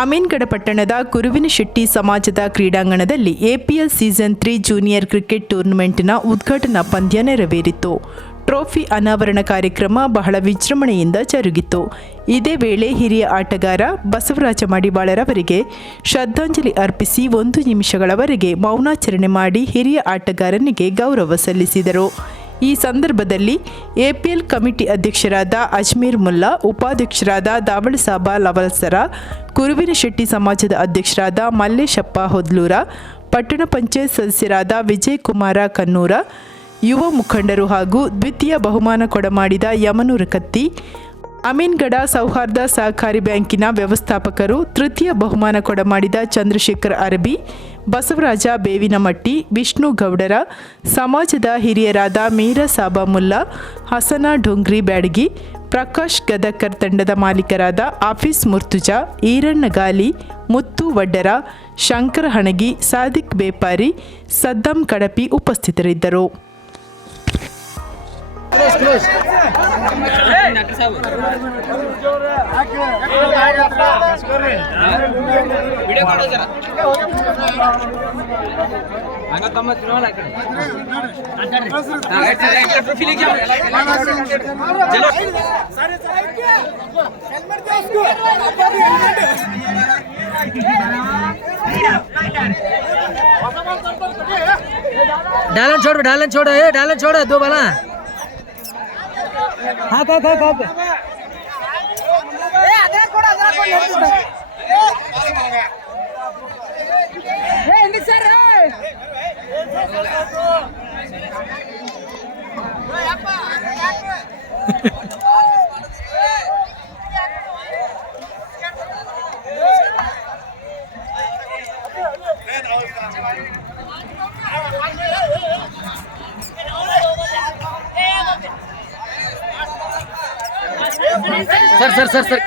ಅಮೀನ್ಗಢ ಪಟ್ಟಣದ ಕುರುವಿನಶೆಟ್ಟಿ ಸಮಾಜದ ಕ್ರೀಡಾಂಗಣದಲ್ಲಿ ಎಪಿಎಲ್ ಸೀಸನ್ 3 ಜೂನಿಯರ್ ಕ್ರಿಕೆಟ್ ಟೂರ್ನಮೆಂಟ್ನ ಉದ್ಘಾಟನಾ ಪಂದ್ಯ ನೆರವೇರಿತು. ಟ್ರೋಫಿ ಅನಾವರಣ ಕಾರ್ಯಕ್ರಮ ಬಹಳ ವಿಜೃಂಭಣೆಯಿಂದ ಜರುಗಿತು. ಇದೇ ವೇಳೆ ಹಿರಿಯ ಆಟಗಾರ ಬಸವರಾಜ ಮಡಿವಾಳರವರಿಗೆ ಶ್ರದ್ಧಾಂಜಲಿ ಅರ್ಪಿಸಿ 1 ನಿಮಿಷಗಳವರೆಗೆ ಮೌನಾಚರಣೆ ಮಾಡಿ ಹಿರಿಯ ಆಟಗಾರನಿಗೆ ಗೌರವ ಸಲ್ಲಿಸಿದರು. ಈ ಸಂದರ್ಭದಲ್ಲಿ ಎಪಿಎಲ್ ಕಮಿಟಿ ಅಧ್ಯಕ್ಷರಾದ ಅಜ್ಮೀರ್ ಮುಲ್ಲಾ, ಉಪಾಧ್ಯಕ್ಷರಾದ ದಾವಳಸಾಬ ಲವಲ್ಸರ, ಕುರುವಿನಶೆಟ್ಟಿ ಸಮಾಜದ ಅಧ್ಯಕ್ಷರಾದ ಮಲ್ಲೇಶಪ್ಪ ಹೊದ್ಲೂರ, ಪಟ್ಟಣ ಪಂಚಾಯತ್ ಸದಸ್ಯರಾದ ವಿಜಯಕುಮಾರ ಕನ್ನೂರ, ಯುವ ಮುಖಂಡರು ಹಾಗೂ ದ್ವಿತೀಯ ಬಹುಮಾನ ಕೊಡಮಾಡಿದ ಯಮನೂರ ಕತ್ತಿ, ಅಮೀನ್ಗಢ ಸೌಹಾರ್ದ ಸಹಕಾರಿ ಬ್ಯಾಂಕಿನ ವ್ಯವಸ್ಥಾಪಕರು, ತೃತೀಯ ಬಹುಮಾನ ಕೊಡಮಾಡಿದ ಚಂದ್ರಶೇಖರ್ ಅರಬಿ, ಬಸವರಾಜ ಬೇವಿನಮಟ್ಟಿ, ವಿಷ್ಣು ಗೌಡರ, ಸಮಾಜದ ಹಿರಿಯರಾದ ಮೀರಾ ಸಾಬಾ ಮುಲ್ಲಾ, ಹಸನ ಢೋಂಗ್ರಿ ಬ್ಯಾಡಗಿ, ಪ್ರಕಾಶ್ ಗದಕರ್ ತಂಡದ ಮಾಲೀಕರಾದ ಆಫೀಸ್ ಮುರ್ತುಜಾ, ಈರಣ್ಣ ಗಾಲಿ, ಮುತ್ತು ವಡ್ಡರ, ಶಂಕರ ಹಣಗಿ, ಸಾದಿಕ್ ಬೇಪಾರಿ, ಸದ್ದಾಂ ಕಡಪಿ ಉಪಸ್ಥಿತರಿದ್ದರು. डालन छोड़ दो बाला हाक सर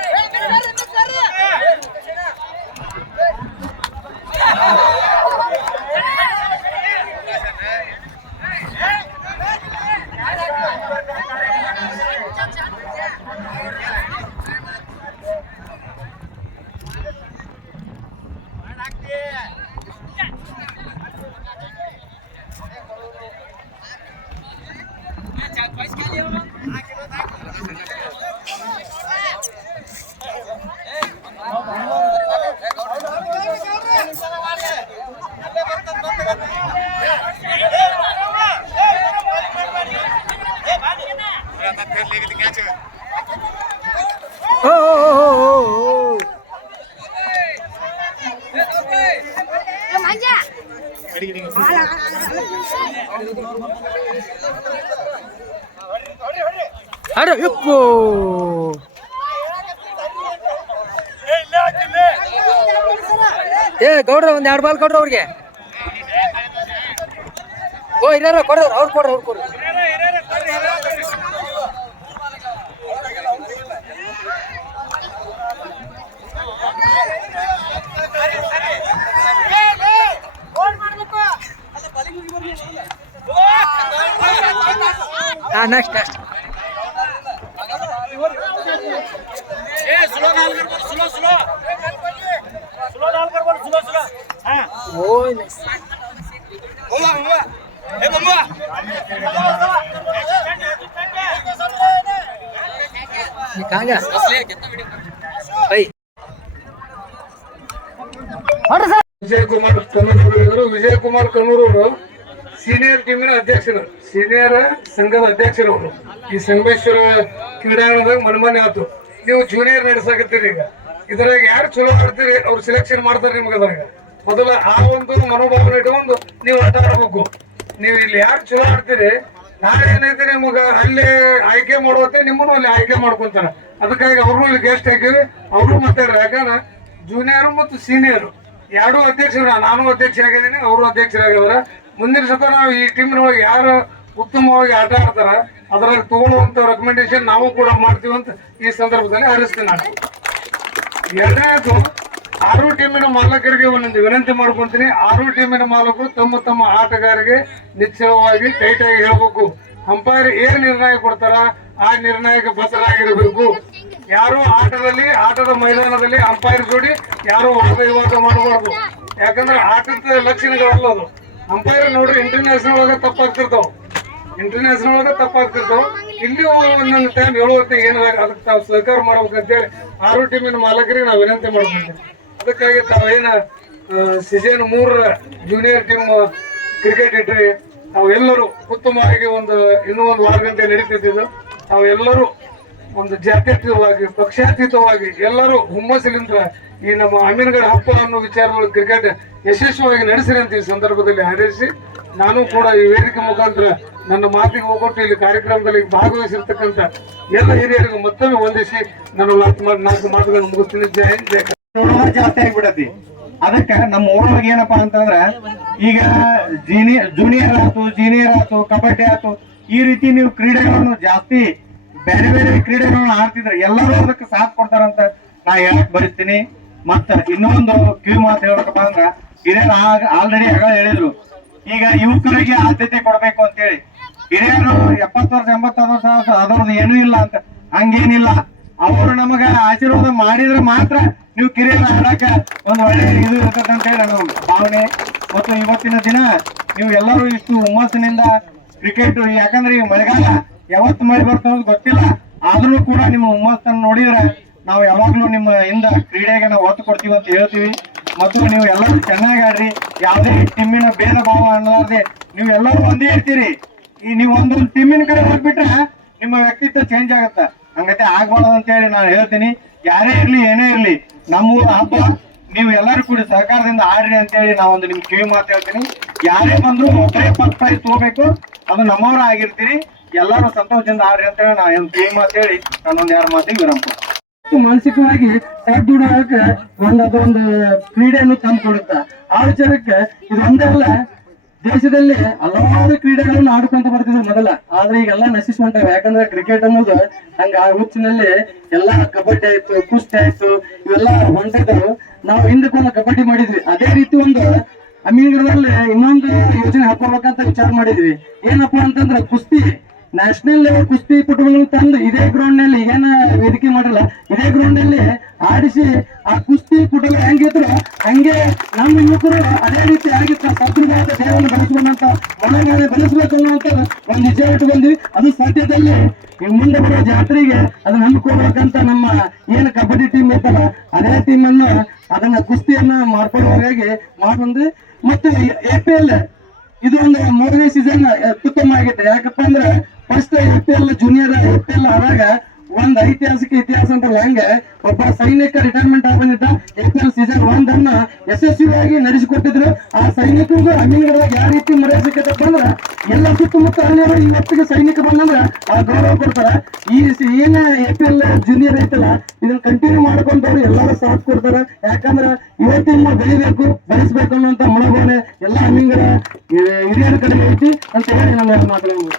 अरे इप्पो ए गौಡ್ರ ಒಂದು 2 ಬಾಲ್ ಕೊಡ್ರ ಅವರಿಗೆ ಓ ಇರಾರ ಕೊಡ್ರ ಅವ್ರು ಕೊಡ್ರ नेक्स्ट ವಿಜಯ ಕುಮಾರ್ ಕನ್ನೂರು ಸೀನಿಯರ್ ಟೀಮಿನ ಅಧ್ಯಕ್ಷರು, ಸೀನಿಯರ್ ಸಂಘದ ಅಧ್ಯಕ್ಷರು ಅವರು. ಈ ಸಂಗಮೇಶ್ವರ ಕ್ರೀಡಾಂಗಣದಾಗ ಮನಮನೆ ಆಯ್ತು. ನೀವು ಜೂನಿಯರ್ ನಡೆಸಾಕತ್ತೀರಿ. ಈಗ ಇದ್ರಾಗ ಯಾರು ಚಲೋ ಆಡ್ತೀರಿ ಅವ್ರು ಸೆಲೆಕ್ಷನ್ ಮಾಡ್ತಾರೆ ನಿಮ್ಗೆ. ಅದ್ರಾಗ ಮೊದಲ ಆ ಒಂದು ಮನೋಭಾವನೆ ಇಟ್ಕೊಂಡು ನೀವು ಆಟ ಆಡ್ಬೇಕು. ನೀವು ಇಲ್ಲಿ ಯಾರು ಚಲೋ ಆಡ್ತೀರಿ ನಾಳೆ ಏನೈತಿ ನಿಮಗ ಅಲ್ಲಿ ಆಯ್ಕೆ ಮಾಡುವಂತೆ ನಿಮ್ಮನ್ನು ಅಲ್ಲಿ ಆಯ್ಕೆ ಮಾಡ್ಕೊಂತಾರ. ಅದಕ್ಕಾಗಿ ಅವ್ರು ಇಲ್ಲಿ ಗೆಸ್ಟ್ ಹಾಕಿವಿ, ಅವರು ಮಾತಾಡ್ರಿ. ಯಾಕಂದ್ರೆ ಜೂನಿಯರ್ ಮತ್ತು ಸೀನಿಯರ್ ಎರಡೂ ಅಧ್ಯಕ್ಷರು, ನಾನು ಅಧ್ಯಕ್ಷ ಆಗಿದ್ದೀನಿ, ಅವರು ಅಧ್ಯಕ್ಷರಾಗಿದಾರ. ಮುಂದಿನ ಸತ ನಾವು ಈ ಟೀಮಿನೊಳಗೆ ಯಾರು ಉತ್ತಮವಾಗಿ ಆಟ ಆಡ್ತಾರ ಅದ್ರಾಗ ತಗೊಳ್ಳುವಂತ ರೆಕಮೆಂಡೇಶನ್ ನಾವು ಕೂಡ ಮಾಡ್ತೀವಿ ಅಂತ ಈ ಸಂದರ್ಭದಲ್ಲಿ ಹರಿಸ್ತೀನಿ ನಾನು. ಎರಡನೇದು ಆರು ಟೀಮಿನ ಮಾಲಕರಿಗೆ ಒಂದೊಂದು ವಿನಂತಿ ಮಾಡ್ಕೊಂತೀನಿ. ಆರು ಟೀಮಿನ ಮಾಲಕರು ತಮ್ಮ ತಮ್ಮ ಆಟಗಾರರಿಗೆ ನಿಶ್ಚಲವಾಗಿ ಟೈಟ್ ಆಗಿ ಹೇಳ್ಬೇಕು. ಅಂಪೈರ್ ಏನ್ ನಿರ್ಣಯ ಕೊಡ್ತಾರ ಆ ನಿರ್ಣಯಕ್ಕೆ ಬದ್ಧರಾಗಿರಬೇಕು. ಯಾರು ಆಟದ ಮೈದಾನದಲ್ಲಿ ಅಂಪೈರ್ ಜೋಡಿ ಯಾರು ವಾದ ವಿವಾದ ಮಾಡಬಾರ್ದು. ಯಾಕಂದ್ರೆ ಆಟದ ಲಕ್ಷಣಗಳಲ್ಲದು. ಅಂಪೈರ್ ನೋಡ್ರಿ ಇಂಟರ್ನ್ಯಾಷನಲ್ ಒಳಗೆ ತಪ್ಪಾಗ್ತಿರ್ತಾವ, ಇಲ್ಲಿ ಒಂದೊಂದು ಟೈಮ್ ಹೇಳುವಂತೆ ಏನಾಗ ಅದಕ್ಕೆ ತಾವು ಸಹಕಾರ ಮಾಡ್ಬೇಕಂತೇಳಿ ಆರು ಟೀಮಿನ ಮಾಲಕರಿಗೆ ನಾವು ವಿನಂತಿ ಮಾಡ್ಕೊಂತೀವಿ. ಅದಕ್ಕಾಗಿ ತಾವೇನ ಸೀಸನ್ 3 ಜೂನಿಯರ್ ಟೀಮ್ ಕ್ರಿಕೆಟ್ ಇಟ್ರಿ ನಾವೆಲ್ಲರೂ ಉತ್ತಮವಾಗಿ ಇನ್ನೂ ಒಂದು ವಾರ ಗಂಟೆ ನಡೀತಿದ್ದು ನಾವೆಲ್ಲರೂ ಒಂದು ಜಾತ್ಯತೀತವಾಗಿ ಪಕ್ಷಾತೀತವಾಗಿ ಎಲ್ಲರೂ ಹುಮ್ಮಸ್ಸಿನಿಂದ ಈ ನಮ್ಮ ಅಮೀನ್ಗಢ ಹಬ್ಬ ಅನ್ನೋ ವಿಚಾರಗಳು ಕ್ರಿಕೆಟ್ ಯಶಸ್ವಿಯಾಗಿ ನಡೆಸಿರಿ ಅಂತ ಈ ಸಂದರ್ಭದಲ್ಲಿ ಹಾರೈಸಿ, ನಾನು ಕೂಡ ಈ ವೇದಿಕೆ ಮುಖಾಂತರ ನನ್ನ ಮಾತಿಗೆ ಹೋಗ್ಬಿಟ್ಟು ಇಲ್ಲಿ ಕಾರ್ಯಕ್ರಮದಲ್ಲಿ ಭಾಗವಹಿಸಿರ್ತಕ್ಕಂಥ ಎಲ್ಲ ಹಿರಿಯರಿಗೂ ಮತ್ತೊಮ್ಮೆ ವಂದಿಸಿ ನಾನು 4 ಮಾತುಗಳನ್ನು ಮುಗಿಸ್ತೀನಿ. ಜೈ ಹಿಂದ್, ಜೈ ಕರ್ನಾಟಕ. ಜಾಸ್ತಿ ಆಗ್ಬಿಡತಿ. ಅದಕ್ಕ ನಮ್ಮ ಊರೊಳಗೆ ಏನಪ್ಪಾ ಅಂತಂದ್ರ ಈಗ ಜೂನಿಯರ್ ಆತು ಕಬಡ್ಡಿ ಆತು ಈ ರೀತಿ ನೀವು ಕ್ರೀಡೆಗಳನ್ನು ಜಾಸ್ತಿ ಬೇರೆ ಬೇರೆ ಕ್ರೀಡೆಗಳನ್ನ ಆಡ್ತಿದ್ರೆ ಎಲ್ಲರೂ ಅದಕ್ಕೆ ಸಾಥ್ ಕೊಡ್ತಾರಂತ ನಾ ಹೇಳಕ್ ಬರೀತೀನಿ. ಮತ್ತ ಇನ್ನೊಂದು ಕಿವಿ ಮಾತು ಹೇಳ್ಬೇಕಪ್ಪ ಅಂದ್ರ ಹಿರಿಯರು ಆಲ್ರೆಡಿ ಹೇಳಿದ್ರು, ಈಗ ಯುವಕರಿಗೆ ಆದ್ಯತೆ ಕೊಡ್ಬೇಕು ಅಂತ ಹೇಳಿ. ಹಿರಿಯರು 70 ವರ್ಷ 80 ವರ್ಷ ಅದರದ್ದು ಏನೂ ಇಲ್ಲ ಅಂತ, ಹಂಗೇನಿಲ್ಲ. ಅವರು ನಮಗ ಆಶೀರ್ವಾದ ಮಾಡಿದ್ರೆ ಮಾತ್ರ ನೀವು ಕಿರಿಯರ ಆಡಾಕ ಒಂದು ಒಳ್ಳೆ ಇದು ಇರ್ತದೆ ಅಂತ ಹೇಳಿ ನನ್ನ ಭಾವನೆ. ಮತ್ತು ಇವತ್ತಿನ ದಿನ ನೀವು ಎಲ್ಲರೂ ಇಷ್ಟು ಹುಮ್ಮಸ್ಸಿನಿಂದ ಕ್ರಿಕೆಟ್, ಯಾಕಂದ್ರೆ ಈ ಮಳೆಗಾಲ ಯಾವತ್ತು ಮಳೆ ಬರ್ತದೆ ಗೊತ್ತಿಲ್ಲ, ಆದ್ರೂ ಕೂಡ ನಿಮ್ಮ ಹುಮ್ಮಸ್ಸನ್ನು ನೋಡಿದ್ರೆ ನಾವು ಯಾವಾಗ್ಲೂ ನಿಮ್ಮ ಕ್ರೀಡೆಗೆ ನಾವು ಒತ್ತು ಕೊಡ್ತೀವಿ ಅಂತ ಹೇಳ್ತೀವಿ. ಮತ್ತು ನೀವು ಎಲ್ಲರೂ ಚೆನ್ನಾಗಿ ಆಡ್ರಿ, ಯಾವುದೇ ಟೀಮಿನ ಭೇದ ಭಾವ ಅನ್ನೋದೇ ನೀವು ಎಲ್ಲರೂ ಒಂದೇ ಇರ್ತೀರಿ. ಈ ನೀವು ಒಂದೊಂದು ಟೀಮಿನ ಕಡೆ ಹೋಗ್ಬಿಟ್ರೆ ನಿಮ್ಮ ವ್ಯಕ್ತಿತ್ವ ಚೇಂಜ್ ಆಗತ್ತ, ಹಂಗತೆ ಆಗ್ಬಾರ್ದು ಅಂತ ಹೇಳಿ ನಾನು ಹೇಳ್ತೀನಿ. ಯಾರೇ ಇರ್ಲಿ ಏನೇ ಇರ್ಲಿ ನಮ್ಮೂರ ಹಬ್ಬ, ನೀವು ಎಲ್ಲರೂ ಕೂಡ ಸಹಕಾರದಿಂದ ಆಡ್ರಿ ಅಂತ ಹೇಳಿ ನಾವೊಂದು ನಿಮ್ ಕಿವಿ ಮಾತು ಹೇಳ್ತೀನಿ. ಯಾರೇ ಬಂದ್ರು ಒಬ್ಬರೇ ಫಸ್ಟ್ ಪ್ರೈಸ್ ತಗೋಬೇಕು, ಅದು ನಮ್ಮವರ ಆಗಿರ್ತೀರಿ. ಎಲ್ಲರೂ ಸಂತೋಷದಿಂದ ಆಡ್ರಿ ಅಂತ ಹೇಳಿ ನಾನು ಕಿವಿ ಮಾತು ಹೇಳಿ ನಾನೊಂದು 2 ಮಾತಿಗೆ ವಿರಾಮ. ಮಾನಸಿಕವಾಗಿ ಸದೃಢ ಅದೊಂದು ಕ್ರೀಡೆಯನ್ನು ತಂದು ಕೊಡುತ್ತ. ಆ ವಿಚಾರಕ್ಕೆ ಇದೊಂದೇ ಅಲ್ಲ, ದೇಶದಲ್ಲಿ ಹಲವಾರು ಕ್ರೀಡೆಗಳನ್ನು ಆಡ್ಕೊಂತ ಬರ್ತಿದ್ರು ಮೊದಲ, ಆದ್ರೆ ಈಗೆಲ್ಲ ನಶಿಸುವಂತವೆ. ಯಾಕಂದ್ರೆ ಕ್ರಿಕೆಟ್ ಅನ್ನೋದು ಹಂಗ ಆ ಹುಚ್ಚಿನಲ್ಲಿ ಎಲ್ಲಾ ಕಬಡ್ಡಿ ಆಯ್ತು, ಕುಸ್ತಿ ಆಯ್ತು, ಇವೆಲ್ಲ ಹೊಂಟಿದ್ದವು. ನಾವು ಹಿಂದಕ್ಕೊಂದು ಕಬಡ್ಡಿ ಮಾಡಿದ್ವಿ. ಅದೇ ರೀತಿ ಒಂದು ಅಮೀನ್ಗಢದಲ್ಲಿ ಇನ್ನೊಂದು ಯೋಜನೆ ಹಾಕೋಬೇಕಂತ ವಿಚಾರ ಮಾಡಿದ್ವಿ. ಏನಪ್ಪಾ ಅಂತಂದ್ರೆ ಕುಸ್ತಿ ನ್ಯಾಷನಲ್ ಲೆವೆಲ್ ಕುಸ್ತಿ ಪಟುಗಳನ್ನು ತಂದು ಇದೇ ಗ್ರೌಂಡ್ ನಲ್ಲಿ ಏನ ವೇದಿಕೆ ಮಾಡಲ್ಲ, ಇದೇ ಗ್ರೌಂಡ್ ನಲ್ಲಿ ಆಡಿಸಿ ಆ ಕುಸ್ತಿ ಪಟುಗಳು ಹೆಂಗಿದ್ರು ಹಂಗೆ ನಮ್ಮ ಯುವಕರು ಅದೇ ರೀತಿ ಆಗಿತ್ತು ಸಂಪ್ರದಾಯದ ದೇಹವನ್ನು ಬೆಳೆಸುವಂತ ಮನಗಾನೆ ಬೆಳೆಸಬೇಕು ಅನ್ನುವಂತ ಒಂದು ವಿಜಯ ಇಟ್ಟುಕೊಂಡ್ವಿ. ಅದು ಸದ್ಯದಲ್ಲಿ ಮುಂದೆ ಬರುವ ಜಾತ್ರೆಗೆ ಅದನ್ನ ಹಮ್ಮಿಕೊಳ್ಬೇಕಂತ ನಮ್ಮ ಏನು ಕಬಡ್ಡಿ ಟೀಮ್ ಇರ್ತಲ್ಲ ಅದೇ ಟೀಮ್ ಅನ್ನು ಅದನ್ನ ಕುಸ್ತಿಯನ್ನ ಮಾರ್ಪಡುವಾಗೆ ಮಾಡ್ಬಂದು. ಮತ್ತು APL ಇದು ಒಂದು 3ನೇ ಸೀಸನ್ ಅತ್ಯುತ್ತಮ ಆಗಿದೆ. ಯಾಕಪ್ಪ ಅಂದ್ರೆ ಫಸ್ಟ್ APL ಜೂನಿಯರ್ APL ಆದಾಗ ಒಂದ್ ಐತಿಹಾಸಿಕ ಇತಿಹಾಸ ಅಂತಲ್ಲ, ಹಂಗೆ ಒಬ್ಬ ಸೈನಿಕ ರಿಟೈರ್ಮೆಂಟ್ ಆಗಿದ್ದ APL ಸೀಸನ್ 1 ಅನ್ನ ಯಶಸ್ವಿಯಾಗಿ ನಡೆಸಿಕೊಟ್ಟಿದ್ರು. ಆ ಸೈನಿಕರಿಗೂ ಅಮೀನ್ಗಢದಾಗ ಯಾವ ರೀತಿ ಮರ್ಯಾದೆ ಸಿಕ್ಕತ್ತಪ್ಪ ಅಂದ್ರ ಎಲ್ಲ ಸುತ್ತಮುತ್ತ ಹಳ್ಳಿಯವರು ಇವತ್ತಿಗೆ ಸೈನಿಕ ಬಂದಂದ್ರ ಆ ಗೌರವ ಕೊಡ್ತಾರ. ಈ ಏನ APL ಜೂನಿಯರ್ ಐತಲ್ಲ ಇದನ್ನ ಕಂಟಿನ್ಯೂ ಮಾಡ್ಕೊಂತವ್ರು ಎಲ್ಲರೂ ಸಾಥ್ ಕೊಡ್ತಾರ. ಯಾಕಂದ್ರ ಇವತ್ತಿನ ಬೆಳಿಬೇಕು ಬೆಳೆಸ್ಬೇಕು ಅನ್ನುವಂತ ಮನೋಭಾವನೆ ಎಲ್ಲ ಅಮೀನ್ಗಢ ಹಿರಿಯರ ಕಡೆ ಐತಿ ಅಂತ ಹೇಳಿ ನಾನು ಮಾತಾಡಬಹುದು.